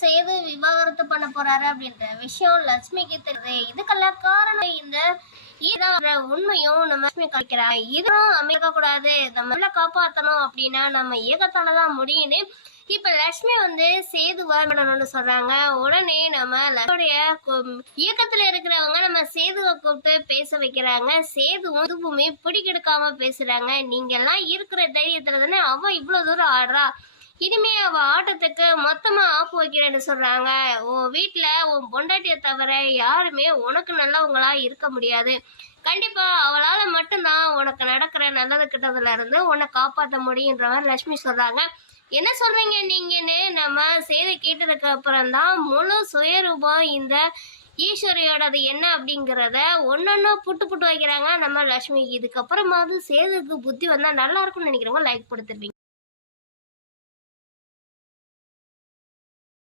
சேது விவாகரத்து பண்ண போறாரு அப்படின்ற விஷயம் லட்சுமிக்கு தெரியுது. இதுக்கெல்லாம் காரணம் இந்த உண்மையும் நம்ம லட்சுமி கழிக்கிறாங்க. இதுவும் அமைக்க கூடாது, நம்ம காப்பாற்றணும் அப்படின்னா நம்ம ஏகத்தாலதான் முடியும்னு இப்ப லட்சுமி சேது வரணும்னு சொல்றாங்க. உடனே நம்ம லட்சுமியோடைய இயக்கத்துல இருக்கிறவங்க நம்ம சேதுவை கூப்பிட்டு பேச வைக்கிறாங்க. சேதுவும் இதுவுமே பிடிக்கெடுக்காம பேசுறாங்க. நீங்க எல்லாம் இருக்கிற தைரியத்துல தானே அவ இவ்வளவு தூரம் ஆடுறா, இனிமே அவ ஆட்டத்துக்கு மொத்தமா ஆப்பு வைக்கிறேன்னு சொல்றாங்க. உன் வீட்டுல உன் பொண்டாட்டிய தவிர யாருமே உனக்கு நல்லவங்களா இருக்க முடியாது. கண்டிப்பா அவளால மட்டும்தான் உனக்கு நடக்கிற நல்லது கிட்டதுல இருந்து உன்னை காப்பாற்ற முடியுன்ற மாதிரி லட்சுமி சொல்றாங்க. என்ன சொல்றீங்க நீங்கன்னு நம்ம செய்தி கேட்டதுக்கு அப்புறம் தான் முழு சுயரூபம் இந்த ஈஸ்வரியோடது என்ன அப்படிங்கிறத ஒன்னொன்னு புட்டு வைக்கிறாங்க நம்ம லட்சுமி. இதுக்கப்புறமாவது சேதுக்கு புத்தி வந்தா நல்லா இருக்கும்னு நினைக்கிறவங்க லைக் கொடுத்துருவீங்க.